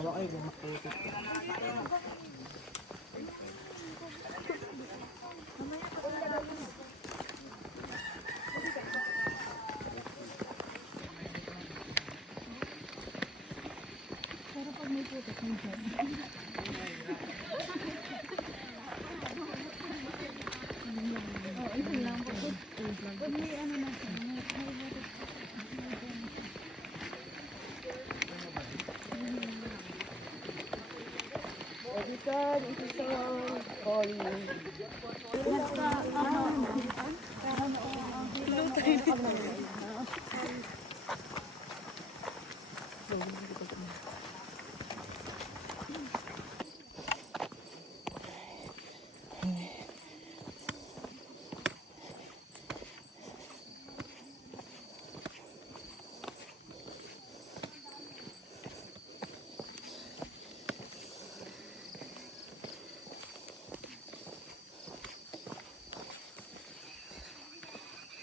hawak ay gumakutit. Pero pag may putot, may dyan. Oo, ito lang. Pag may ano na siya, may putot. Edikan, isisong, calling.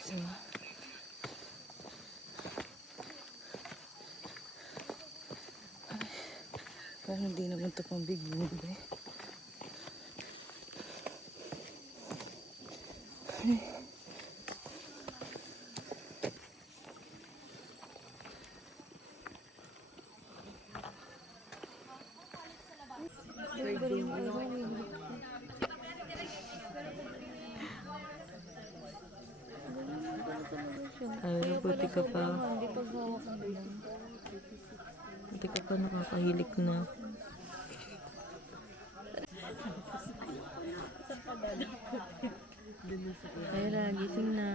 So, parang hindi naman ito pang big move eh. Ay, buti ka pa. Hindi pag hawak ang bilang. Buti ka pa nakakahilik na. Kaya gising na.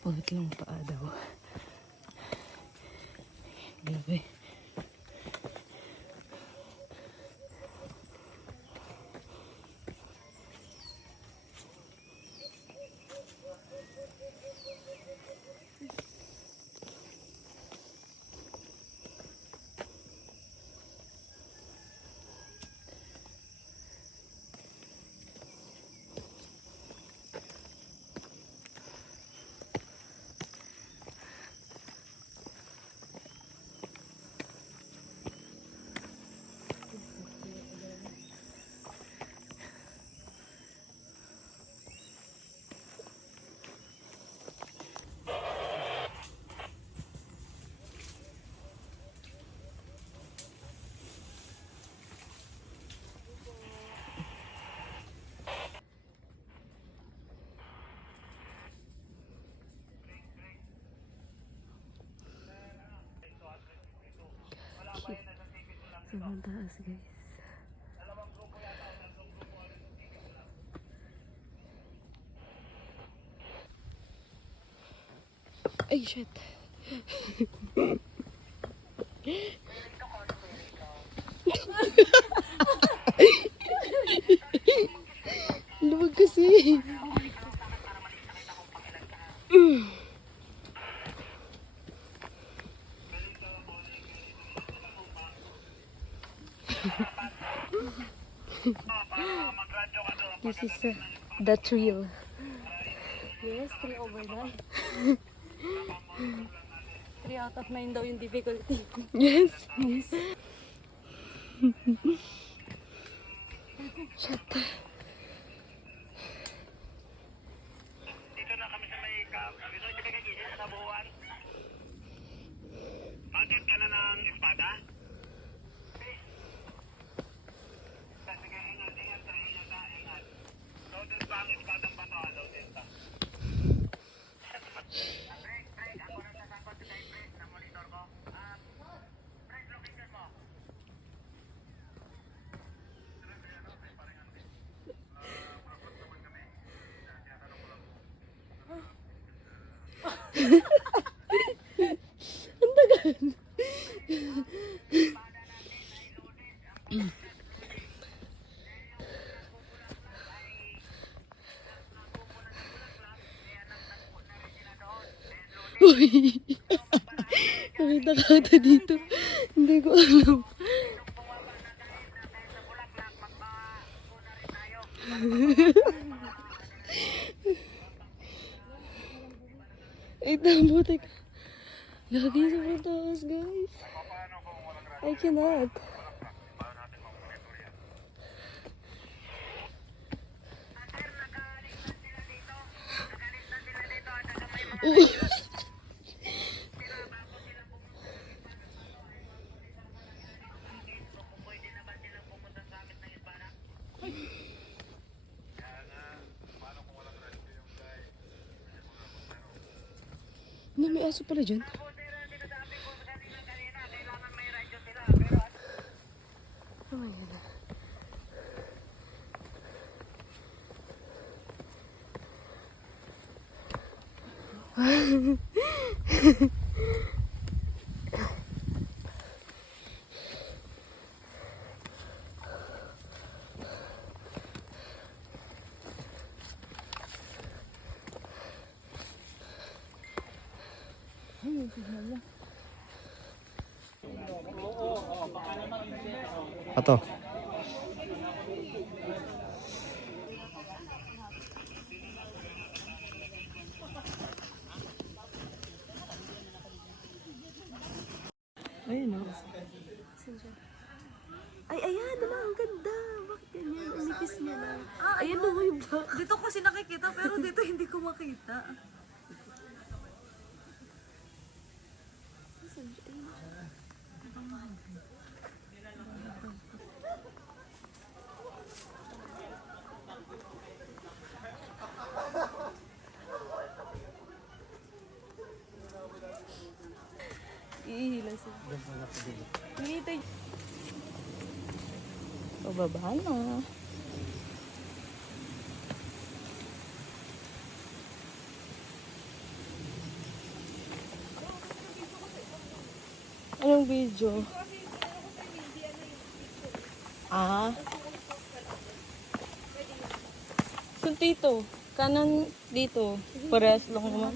Pangit lang paa daw. Grabe. Sobrang taas, guys. Ay, shit. Luwag kasi. This is the thrill. Yes, 3 over 9. 3 out of 9 daw yung difficulty. Yes. Yes. Shut up. Dito na kami sa may dito na kami sa buwan. Bakit ka na ng espada? Sige, ingat. Loaded pa ang espadang bato, loaded pa. Break, ako na sasakot sa break na monitor ko. Break location mo. Ang tagal. Uy! Nakita ka ata dito. Hindi ko alam. Ay, tamo, teka. Lagi sa taas, guys. I cannot. Uy! Ano, may aso pala dyan? Oh my God. Ato. Ayun o. Ay, ayan naman, ang ganda. Bakit ganyan? Ang nipis niya na. Ayan o, yung black. Dito kasi nakikita pero dito hindi ko makita. Ihila siya. Hinihintay. Pababa na. Anong video? Ah. Kung dito, kanan dito. Parehas lang naman.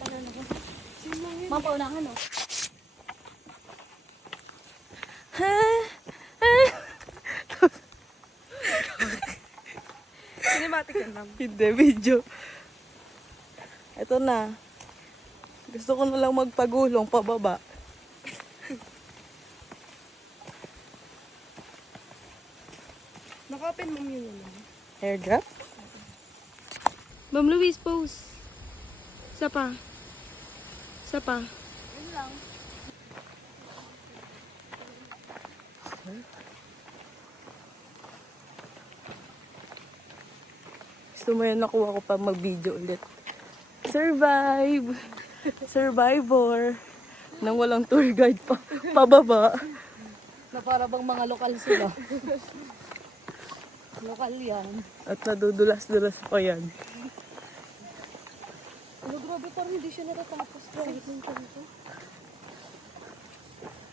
Ma'am, paunahan o. Ha? Cinematic yan, ma'am. Hindi, video. Ito na. Gusto ko na lang magpagulong pababa. Naka-open, ma'am, yun naman. Hair drop? Ma'am Louise, pose. Isa pa. Isa pa. Gusto mo yan, nakuha ko pa mag-video ulit. Survive! Survivor! Nang walang tour guide pa, pababa. Na para bang mga lokal sila. Lokal yan. At nadudulas-dulas pa yan. Ano, grabe, parang hindi siya natatapos. Grabe ng kanto.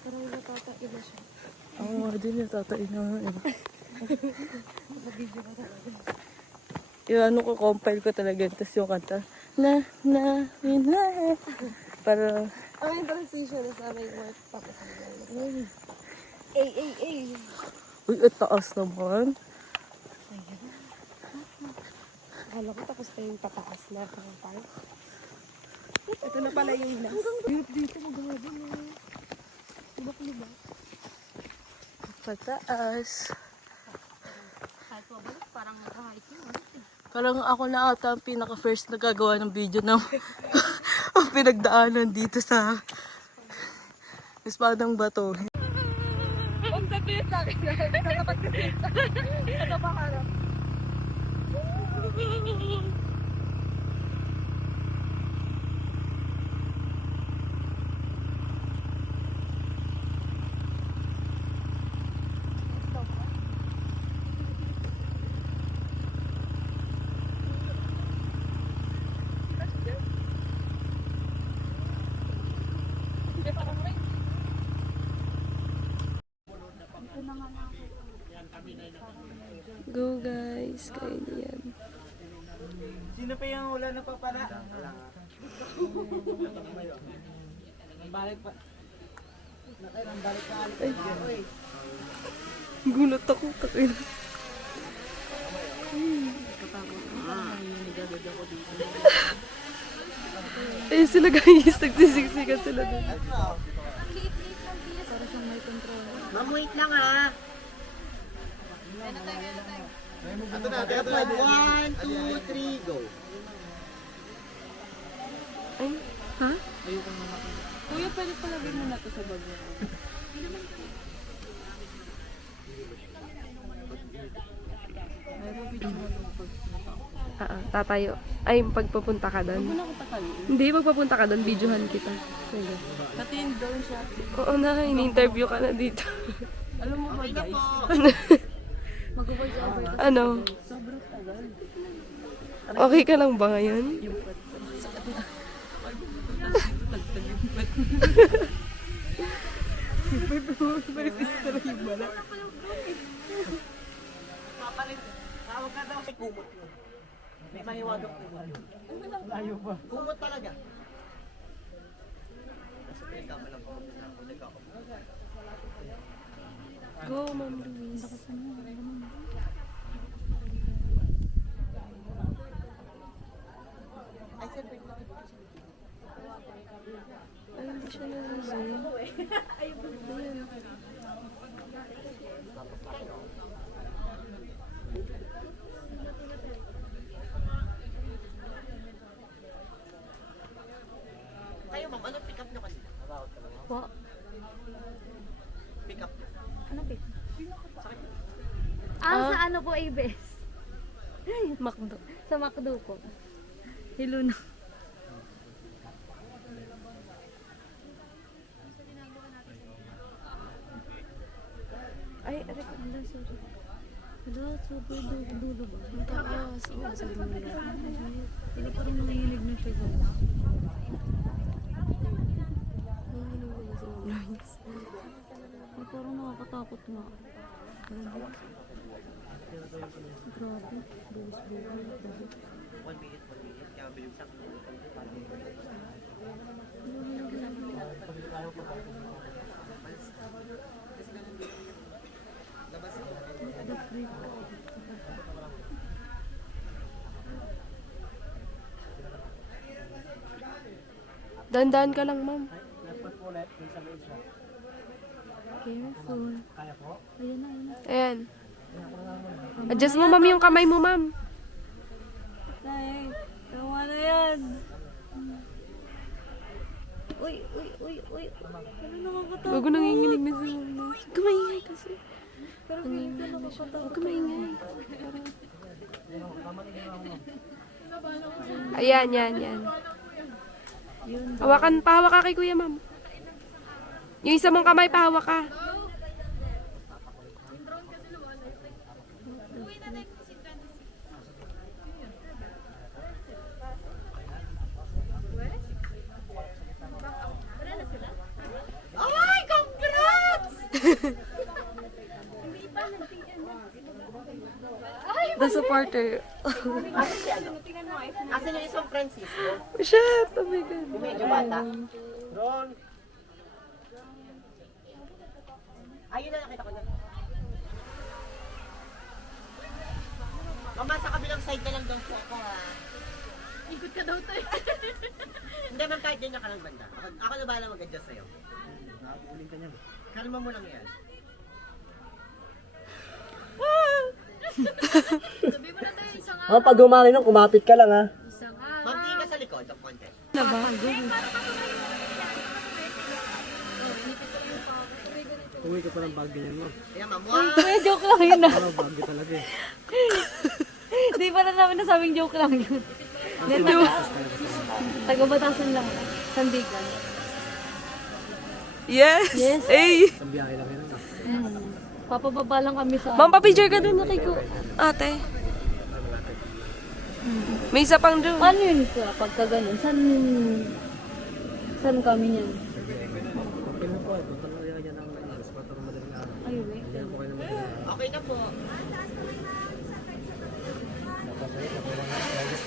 Parang natataila siya. Ako nga din, natatain na nga eh. Naka-video ka talaga. Yung ano ko, compile ko talaga. Tapos yung kanta, na, para, Ang yung transition na sana yung work tapos ay. uy, at taas naman. Akala ko tapos na yung pataas na pang park. Ito na pala yung last. Hirap dito, maghabi na. Lubak-lubak. Pataas. Kahit pabalik, parang nag-hiking. Parang ako na ata ang pinaka-first na gagawa ng video ng ang pinagdaanan dito sa Espadang Bato. Huwag sabihin sa akin na dapat kasita. Ito pa harap. Go guys, kaya yan. Sino pa yung wala na papala? Ay. Gulat ako. Takin. Eh sila guys, nagsisiksikan sila dun. Ma'am, wait lang ha. Ito na, ito na. 1, 2, 3, go. Ay, ha? Kuya, pwede palagay mo na to sa bag mo. Tatayo. Ay, pagpapunta ka doon. Huwag mo na kita kayo. Hindi, pagpapunta ka doon, videohan kita. Sige. Pati yung drone shot. Oo na, in-interview ka na dito. Alam mo ba guys? Mag-voice over. Ano? Sobrang tagal. Okay ka lang ba ngayon? Yung Tawag ka daw si kumot yun. May mahiwagang kumot. Layo ba? Kumot talaga. Nasa pinagkama lang ko. Go, Ma'am Luis. Ay, sir, pwede na kayo. Ay, hindi siya na-zoom. Kayo, ma'am, anong pick up nyo kanina? Po? Pick up nyo. Ano pick? Sa ano po, ABS? Macdo. Sa McDo po. Hilo na. Ay, aray ko. Hala, sorry. Hala, super dulo ba? Ang taas. Oo, sa dulo. Hindi parang nanginig na siya guys. Ay, parang nakakatakot nga. Grabe. Grabe. Bulis-bulis. 1 minute. Kaya bilis sa The freak. Dandan ka lang, ma'am. Careful. Ayan na, ayan na. Ayan. Adjust mo, ma'am, yung kamay mo, ma'am. Nay, tawa na yan. Uy. Ano nakakatakot? Huwag ko nanginginig na si ma'am. Kumaingay kasi. Pero dito nakakatakot. Huwag kumaingay. Ayan, yan. Hawakan, pahawak ka kay kuya, ma'am. Yung isa mong kamay, pahawak ka. Ay, congrats! The supporter. Asan yung isang Francisco? Shit, oh my God. Yung medyo bata? Ron! Ayun na, nakita ko na. Mama, sa kabilang side na lang daw po ako ha. Ikot ka daw tayo. Hindi man kahit ganyan ka lang banda. Ako na bahala mag-adjust sa'yo. Uling ka niya. Kalma mo lang yan. Sabi mo na tayo isang Pag gumangin nun, kumapit ka lang ha. isang Ma'am, tingin ka sa likod ng konti. Uwi ka pa ng bag ganyan mo. Ayan, ma'am. Wow! Kuya, joke lang yun ah. Ano, bag talaga eh. Hindi pa na namin nasabing joke lang yun. Taga-Batasan lang. Sandigan. Yes. Yes. Ay. Sa biyahe lang yun. Papababa lang kami sa... Ma'am, pa-picture ka dun na kay ko. Ate. May isa pang dun. Ano yun ito? Pagka ganun, saan kami niyan? Okay na po. Punta lang yan ng alas 4 ng madaling araw. Ay, wait. Yan po kayo ng madaling araw. Okay na po. Tapos ayun,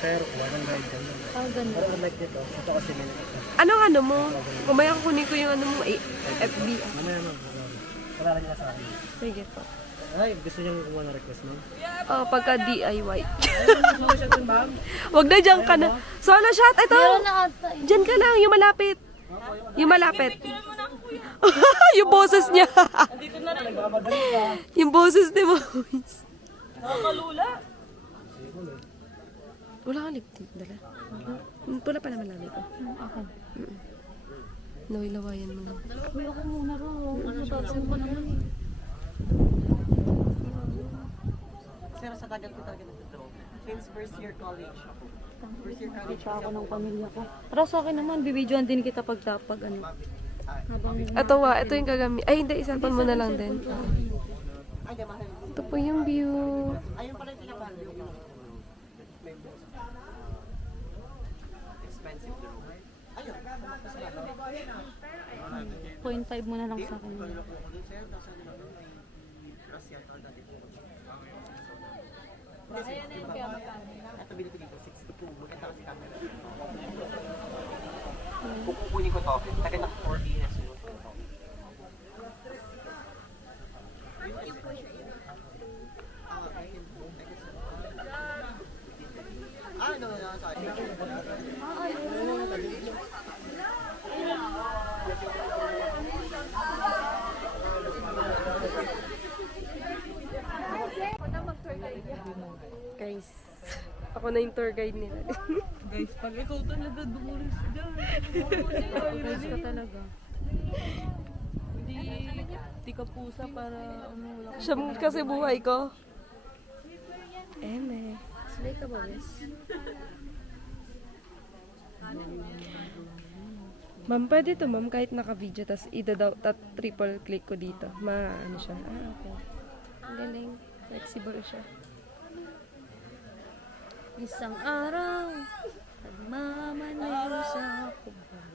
Pero walang guide dyan. Ah, ganda. Pero like dito, ito kasi minute. Anong ano mo? Kumaya kunin ko yung ano mo, FB. Mamaya mo. Wala rin niya sa akin. Sige po. Ay, gusto niyang kumuha ng request mo? Oh, pagka DIY. Solo shot din, ma'am. Wag na, dyan ka na. Solo shot, ito! Meron na ata eh. Dyan ka lang, yung malapit. Yung malapit. Yung boses niya. Yung boses ni Moise. Nakakalula. Wala kang lip tint, dala. Pula pa naman lami ko. Ako. Nawilawayan mo lang. Uy, ako muna ro. Tatawag ko naman eh. Pero sa tagal ko talaga nag-draw. Since first year college ako. First year college Kita ako ng pamilya ko. Pero sa akin naman, bibidyoan din kita pag ano. Habang Ito ito yung gagamit. Ay, hindi, cellphone mo na lang din. Ay, di mahal. Ito po yung view. Ayun pala yung pinapahal yung expensive draw. Ayun. 0.5 mo na lang sa akin. Ito bilhin ko dito, 62. Maganda kasi camera. Kung kukunin ko to, taga na 4 years. No, sorry. Guys, ako na yung tour guide nila. Guys, pag ikaw talaga dumulis dyan. Guys ka talaga. Hindi ka pusa para ano, wala ka. Siya kasi buhay ko. Eme. Slay ka ba, Wes? Ma'am, pwede to, ma'am, kahit naka-video, tas triple click ko dito. Ano siya. Ah, okay. Ang galing. Flexible siya. Isang araw, nagmamaneho sa kubang.